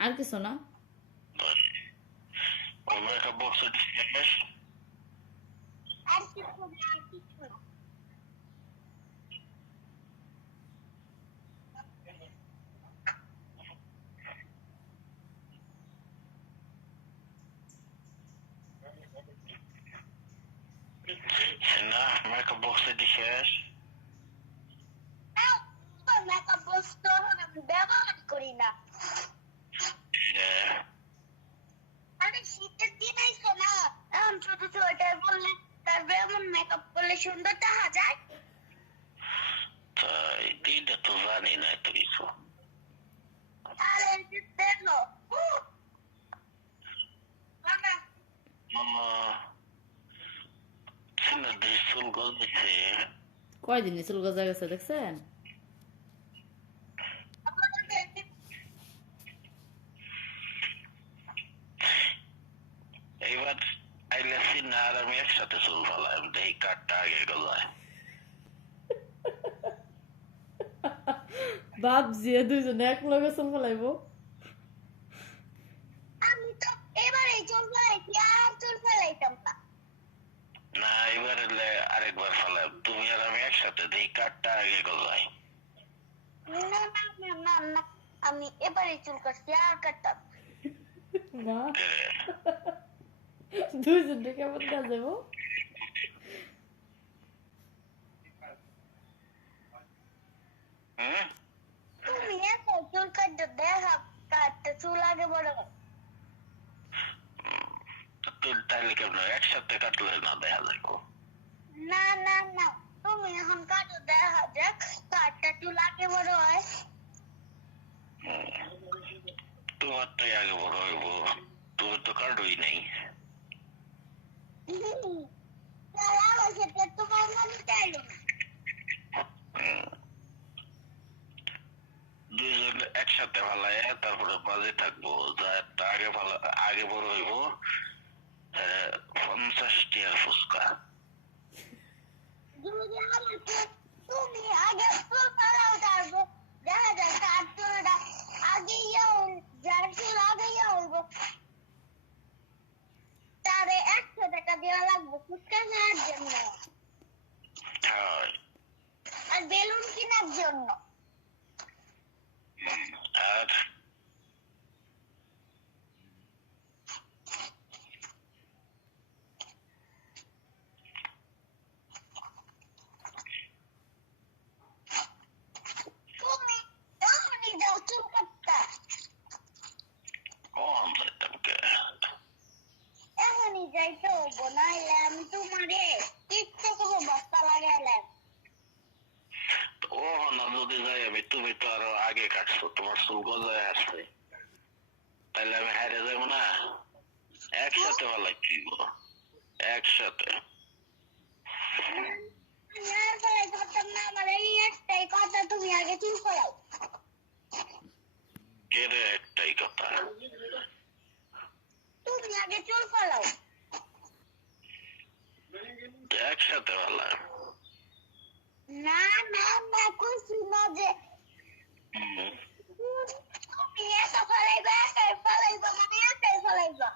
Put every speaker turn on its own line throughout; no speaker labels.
আনব কও জিগাও আর কি আনা লাগবো
আর কি
আর কিছু না
কোনো একটা বক্স দিচ্ছে না মেকআপ দিছিস
ব্যবহার করি না
হ্যাঁ
আরে শীতের দিন আইসো না এখন ছোট সোয়েটার বললে তারপরে এমন মেকআপ করলে সুন্দর দেখা যায়
তাই দিনটা তো জানি না এত কিছু
আরে দেখো
কয়দিন চুল গজা গেছে দেখছেন
আইলে সিনা আর আমি একসাথে চুল ফালাম দেই কাঠটা আগে গজায়
বাপ জিয়ে দুইজনে এক লগে চুল ফেলাইবো
আমি তো এবারে চুল ফেলাইছি আর চুল ফেলাইতাম না
না এবার আরেকবার ফালাম তুমি আর আমি একসাথে দেই কাঠটা আগে গজায়
না না না না না আমি এবারে চুল কাটছি আর কাটতাম
মা দুইজনে কেমন কাজ
কাটলে না
না না তুমি এখন কাটো দেখা যাক কাটটা চুল আগে বড় হয়
তোমারটাই আগে বড় হইব তুমি তো কাটই নাই।
তারা আমার সাথে তোমার চাইলো না
দুইজন একসাথে ফালায় তারপরে মাঝে থাকব। যা একটা আগে ফালা আগে বড় হইব পঞ্চাশ টিয়ার ফুচকা।
তুমি আগে চুল পালাও তারপর দেখা যায় তার চুলটা আগে ইয়ে হইল- যার চুল আগে ইয়ে হইব তারে একশো টাকা দেওয়া লাগবে ফুচকা নেওয়ার জন্য
হয়
আর বেলুন কেনার জন্য।
আর যদি যাই আমি তুমি তো আরও আগে কাটছো, তোমার চুল গজায় আসছে তাহলে আমি হারে যাব না? একসাথে একসাথে।
আগে চুল ফেলাও
একসাথে ফালাই
না না না খুশি না যে
হুম।
তুমি এত ফেলাইবা একাই ফেলাইবা মানে একাই ফেলাইবা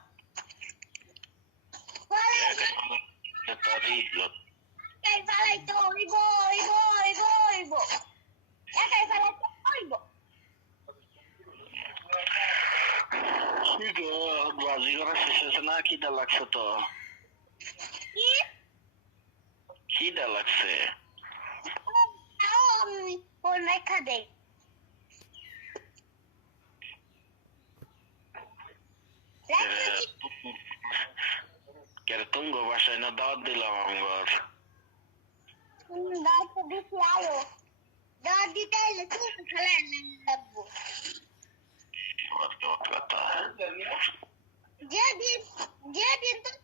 ফেলাইবা
তারই লোক
একাই ফেলাইতে হইব হইব হইব হইব একাই ফেলাইতে হইব
কি গো বাজি করা শেষ হয়েছে না খিদা লাগছে তো
কি
খিদা লাগছে
তাও আমি ফোন রেখা দেই
यार तुमको बसाने दाद दिलाऊँगा
और दाद तो भी खिलाओ दाद दी तेल तू खिलाने
डब्बू और क्या
करता है तुम